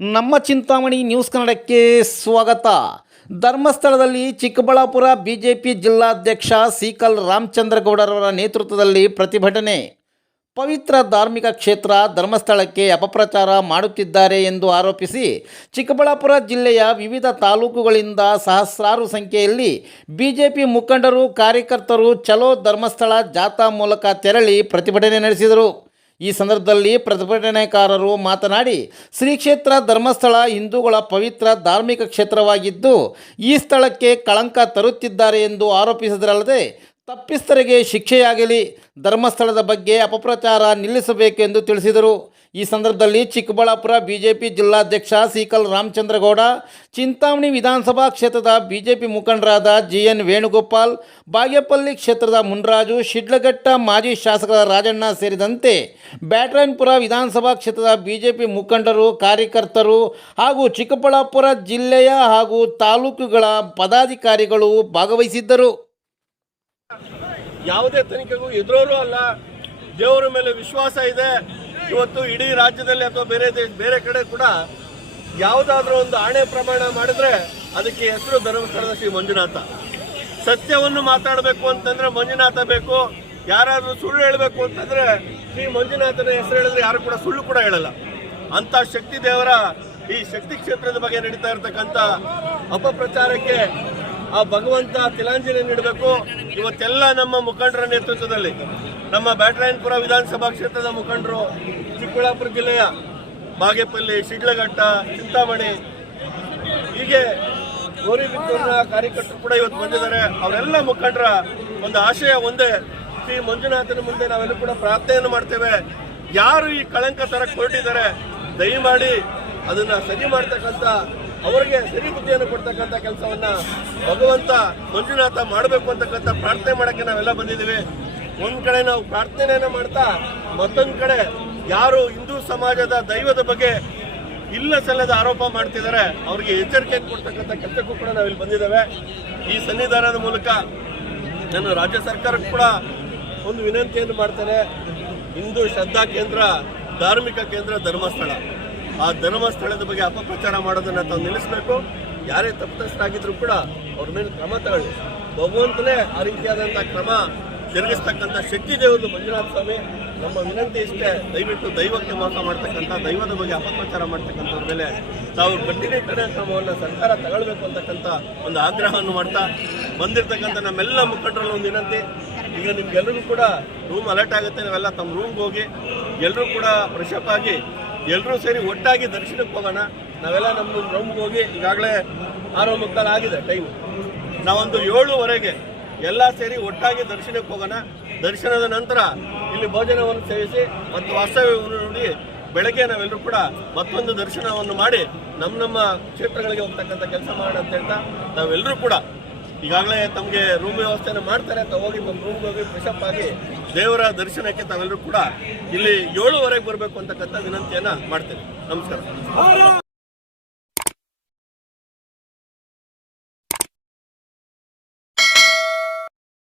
ನಮ್ಮ ಚಿಂತಾಮಣಿ ನ್ಯೂಸ್ ಕನ್ನಡಕ್ಕೆ ಸ್ವಾಗತ. ಧರ್ಮಸ್ಥಳದಲ್ಲಿ ಚಿಕ್ಕಬಳ್ಳಾಪುರ ಬಿಜೆಪಿ ಜಿಲ್ಲಾಧ್ಯಕ್ಷ ಸೀಕಲ್ ರಾಮಚಂದ್ರಗೌಡರವರ ನೇತೃತ್ವದಲ್ಲಿ ಪ್ರತಿಭಟನೆ. ಪವಿತ್ರ ಧಾರ್ಮಿಕ ಕ್ಷೇತ್ರ ಧರ್ಮಸ್ಥಳಕ್ಕೆ ಅಪಪ್ರಚಾರ ಮಾಡುತ್ತಿದ್ದಾರೆ ಎಂದು ಆರೋಪಿಸಿ ಚಿಕ್ಕಬಳ್ಳಾಪುರ ಜಿಲ್ಲೆಯ ವಿವಿಧ ತಾಲೂಕುಗಳಿಂದ ಸಹಸ್ರಾರು ಸಂಖ್ಯೆಯಲ್ಲಿ ಬಿಜೆಪಿ ಮುಖಂಡರು, ಕಾರ್ಯಕರ್ತರು ಚಲೋ ಧರ್ಮಸ್ಥಳ ಜಾಥಾ ಮೂಲಕ ತೆರಳಿ ಪ್ರತಿಭಟನೆ ನಡೆಸಿದರು. ಈ ಸಂದರ್ಭದಲ್ಲಿ ಪ್ರತಿಭಟನೆಕಾರರು ಮಾತನಾಡಿ ಶ್ರೀ ಕ್ಷೇತ್ರ ಧರ್ಮಸ್ಥಳ ಹಿಂದೂಗಳ ಪವಿತ್ರ ಧಾರ್ಮಿಕ ಕ್ಷೇತ್ರವಾಗಿದ್ದು, ಈ ಸ್ಥಳಕ್ಕೆ ಕಳಂಕ ತರುತ್ತಿದ್ದಾರೆ ಎಂದು ಆರೋಪಿಸಿದರಲ್ಲದೆ ತಪ್ಪಿಸ್ತರಿಗೆ ಶಿಕ್ಷೆಯಾಗಲಿ, ಧರ್ಮಸ್ಥಳದ ಬಗ್ಗೆ ಅಪಪ್ರಚಾರ ನಿಲ್ಲಿಸಬೇಕು ಎಂದು ತಿಳಿಸಿದರು. ಈ ಸಂದರ್ಭದಲ್ಲಿ ಚಿಕ್ಕಬಳ್ಳಾಪುರ ಬಿಜೆಪಿ ಜಿಲ್ಲಾಧ್ಯಕ್ಷ ಸೀಕಲ್ ರಾಮಚಂದ್ರಗೌಡ, ಚಿಂತಾಮಣಿ ವಿಧಾನಸಭಾ ಕ್ಷೇತ್ರದ ಬಿಜೆಪಿ ಮುಖಂಡರಾದ ಜಿ ಎನ್ ವೇಣುಗೋಪಾಲ್, ಬಾಗೇಪಲ್ಲಿ ಕ್ಷೇತ್ರದ ಮುನ್ರಾಜು, ಶಿಡ್ಲಘಟ್ಟ ಮಾಜಿ ಶಾಸಕರ ರಾಜಣ್ಣ ಸೇರಿದಂತೆ ಬ್ಯಾಟರಾಯನ್ಪುರ ವಿಧಾನಸಭಾ ಕ್ಷೇತ್ರದ ಬಿಜೆಪಿ ಮುಖಂಡರು, ಕಾರ್ಯಕರ್ತರು ಹಾಗೂ ಚಿಕ್ಕಬಳ್ಳಾಪುರ ಜಿಲ್ಲೆಯ ಹಾಗೂ ತಾಲೂಕುಗಳ ಪದಾಧಿಕಾರಿಗಳು ಭಾಗವಹಿಸಿದ್ದರು. ಯಾವುದೇ ತನಿಖೆಗೂ ಎದುರೋರು ಅಲ್ಲ, ದೇವರ ಮೇಲೆ ವಿಶ್ವಾಸ ಇದೆ. ಇವತ್ತು ಇಡೀ ರಾಜ್ಯದಲ್ಲಿ ಅಥವಾ ಬೇರೆ ದೇಶ ಬೇರೆ ಕಡೆ ಕೂಡ ಯಾವುದಾದ್ರೂ ಒಂದು ಆಣೆ ಪ್ರಮಾಣ ಮಾಡಿದ್ರೆ ಅದಕ್ಕೆ ಹೆಸರು ಧರ್ಮಸ್ಥಳದ ಶ್ರೀ ಮಂಜುನಾಥ. ಸತ್ಯವನ್ನು ಮಾತಾಡಬೇಕು ಅಂತಂದ್ರೆ ಮಂಜುನಾಥ ಬೇಕು. ಯಾರಾದ್ರೂ ಸುಳ್ಳು ಹೇಳಬೇಕು ಅಂತಂದ್ರೆ ಶ್ರೀ ಮಂಜುನಾಥನ ಹೆಸರು ಹೇಳಿದ್ರೆ ಯಾರು ಕೂಡ ಸುಳ್ಳು ಕೂಡ ಹೇಳಲ್ಲ. ಅಂತ ಶಕ್ತಿ ದೇವರ ಈ ಶಕ್ತಿ ಕ್ಷೇತ್ರದ ಬಗ್ಗೆ ನಡೀತಾ ಇರತಕ್ಕಂತ ಅಪಪ್ರಚಾರಕ್ಕೆ ಆ ಭಗವಂತ ತಿಲಾಂಜಲಿ ನೀಡಬೇಕು. ಇವತ್ತೆಲ್ಲ ನಮ್ಮ ಮುಖಂಡರ ನೇತೃತ್ವದಲ್ಲಿ. ನಮ್ಮ ಬ್ಯಾಟರಾಯನಪುರ ವಿಧಾನಸಭಾ ಕ್ಷೇತ್ರದ ಮುಖಂಡರು ಚಿಕ್ಕಬಳ್ಳಾಪುರ ಜಿಲ್ಲೆಯ ಬಾಗೇಪಲ್ಲಿ, ಶಿಡ್ಲಘಟ್ಟ, ಚಿಂತಾಮಣಿ, ಹೀಗೆ ಗೌರಿಬಿದ್ದೂರಿನ ಕಾರ್ಯಕರ್ತರು ಕೂಡ ಇವತ್ತು ಬಂದಿದ್ದಾರೆ. ಅವರೆಲ್ಲ ಮುಖಂಡರ ಒಂದು ಆಶಯ ಒಂದೇ, ಶ್ರೀ ಮಂಜುನಾಥನ ಮುಂದೆ ನಾವೆಲ್ಲ ಕೂಡ ಪ್ರಾರ್ಥನೆಯನ್ನು ಮಾಡ್ತೇವೆ. ಯಾರು ಈ ಕಳಂಕ ತರ ಕೊರಟಿದ್ದಾರೆ, ದಯಮಾಡಿ ಅದನ್ನ ಸರಿ ಮಾಡ್ತಕ್ಕಂಥ, ಅವರಿಗೆ ಸರಿ ಬುದ್ಧಿಯನ್ನು ಕೊಡ್ತಕ್ಕಂಥ ಕೆಲಸವನ್ನ ಭಗವಂತ ಮಂಜುನಾಥ ಮಾಡಬೇಕು ಅಂತಕ್ಕಂಥ ಪ್ರಾರ್ಥನೆ ಮಾಡಕ್ಕೆ ನಾವೆಲ್ಲ ಬಂದಿದ್ದೀವಿ. ಒಂದ್ ಕಡೆ ನಾವು ಪ್ರಾರ್ಥನೆಯನ್ನ ಮಾಡ್ತಾ, ಮತ್ತೊಂದ್ ಕಡೆ ಯಾರು ಹಿಂದೂ ಸಮಾಜದ ದೈವದ ಬಗ್ಗೆ ಇಲ್ಲ ಸಲ್ಲದ ಆರೋಪ ಮಾಡ್ತಿದ್ದಾರೆ ಅವ್ರಿಗೆ ಎಚ್ಚರಿಕೆ ಕೊಡ್ತಕ್ಕಂಥ ಕೆಲಸಕ್ಕೂ ಕೂಡ ನಾವಿಲ್ಲಿ ಬಂದಿದ್ದೇವೆ. ಈ ಸನ್ನಿಧಾನದ ಮೂಲಕ ನಾನು ರಾಜ್ಯ ಸರ್ಕಾರಕ್ಕೂ ಕೂಡ ಒಂದು ವಿನಂತಿಯನ್ನು ಮಾಡ್ತೇನೆ. ಹಿಂದೂ ಶ್ರದ್ಧಾ ಕೇಂದ್ರ, ಧಾರ್ಮಿಕ ಕೇಂದ್ರ ಧರ್ಮಸ್ಥಳ. ಆ ಧರ್ಮಸ್ಥಳದ ಬಗ್ಗೆ ಅಪಪ್ರಚಾರ ಮಾಡೋದನ್ನು ತಾವು ನಿಲ್ಲಿಸಬೇಕು. ಯಾರೇ ತಪ್ಪಿತಸ್ಥರಾಗಿದ್ರು ಕೂಡ ಅವ್ರ ಮೇಲೆ ಕ್ರಮ ತಗೊಳ್ಳಿ. ಭಗವಂತನೇ ಆ ರೀತಿಯಾದಂಥ ಕ್ರಮ ಜರುಗಿಸ್ತಕ್ಕಂಥ ಶಕ್ತಿ ದೇವರು ಮಂಜುನಾಥ ಸ್ವಾಮಿ, ನಮ್ಮ ವಿನಂತಿ ಇಷ್ಟೇ ದಯವಿಟ್ಟು ದೈವಕ್ಕೆ ಮೋಸ ಮಾಡ್ತಕ್ಕಂಥ, ದೈವದ ಬಗ್ಗೆ ಅಪಪ್ರಚಾರ ಮಾಡ್ತಕ್ಕಂಥವ್ರ ಮೇಲೆ ತಾವು ಕಟ್ಟಿನಿಟ್ಟಿನ ಕ್ರಮವನ್ನು ಸರ್ಕಾರ ತಗೊಳ್ಬೇಕು ಅಂತಕ್ಕಂಥ ಒಂದು ಆಗ್ರಹವನ್ನು ಮಾಡ್ತಾ ಬಂದಿರತಕ್ಕಂಥ ನಮ್ಮೆಲ್ಲ ಮುಖಂಡರಲ್ಲಿ ಒಂದು ವಿನಂತಿ. ಈಗ ನಿಮ್ಗೆಲ್ಲರಿಗೂ ಕೂಡ ರೂಮ್ ಅಲರ್ಟ್ ಆಗುತ್ತೆ, ನಾವೆಲ್ಲ ತಮ್ಮ ರೂಮ್ಗೆ ಹೋಗಿ ಎಲ್ಲರೂ ಕೂಡ ಫ್ರೆಶಪ್ ಆಗಿ ಎಲ್ಲರೂ ಸೇರಿ ಒಟ್ಟಾಗಿ ದರ್ಶನಕ್ಕೆ ಹೋಗೋಣ. ನಾವೆಲ್ಲ ನಮ್ಮ ರೂಮ್ಗೆ ಹೋಗಿ ಈಗಾಗಲೇ ಆರೋ ಮುಕ್ಕಾಲು ಆಗಿದೆ ಟೈಮ್ ನಾವೊಂದು ಏಳುವರೆಗೆ ಎಲ್ಲ ಸೇರಿ ಒಟ್ಟಾಗಿ ದರ್ಶನಕ್ಕೆ ಹೋಗೋಣ. ದರ್ಶನದ ನಂತರ ಇಲ್ಲಿ ಭೋಜನವನ್ನು ಸೇವಿಸಿ ಮತ್ತು ವಾಸ್ತವ್ಯವನ್ನು ನೋಡಿ ಬೆಳಗ್ಗೆ ನಾವೆಲ್ಲರೂ ಕೂಡ ಮತ್ತೊಂದು ದರ್ಶನವನ್ನು ಮಾಡಿ ನಮ್ಮ ನಮ್ಮ ಕ್ಷೇತ್ರಗಳಿಗೆ ಹೋಗ್ತಕ್ಕಂಥ ಕೆಲಸ ಮಾಡೋಣ ಅಂತ ಹೇಳ್ತಾ ನಾವೆಲ್ಲರೂ ಕೂಡ ಈಗಾಗಲೇ ತಮಗೆ ರೂಮ್ ವ್ಯವಸ್ಥೆನ ಮಾಡ್ತಾರೆ. ತಾವು ಹೋಗಿ ತಮ್ಮ ರೂಮ್ಗೆ ಹೋಗಿ ಫ್ರೆಶಪ್ ಆಗಿ ದೇವರ ದರ್ಶನಕ್ಕೆ ತಾವೆಲ್ಲರೂ ಕೂಡ ಇಲ್ಲಿ ಏಳುವರೆಗೆ ಬರಬೇಕು ಅಂತಕ್ಕಂಥ ವಿನಂತಿಯನ್ನು ಮಾಡ್ತೇವೆ. ನಮಸ್ಕಾರ.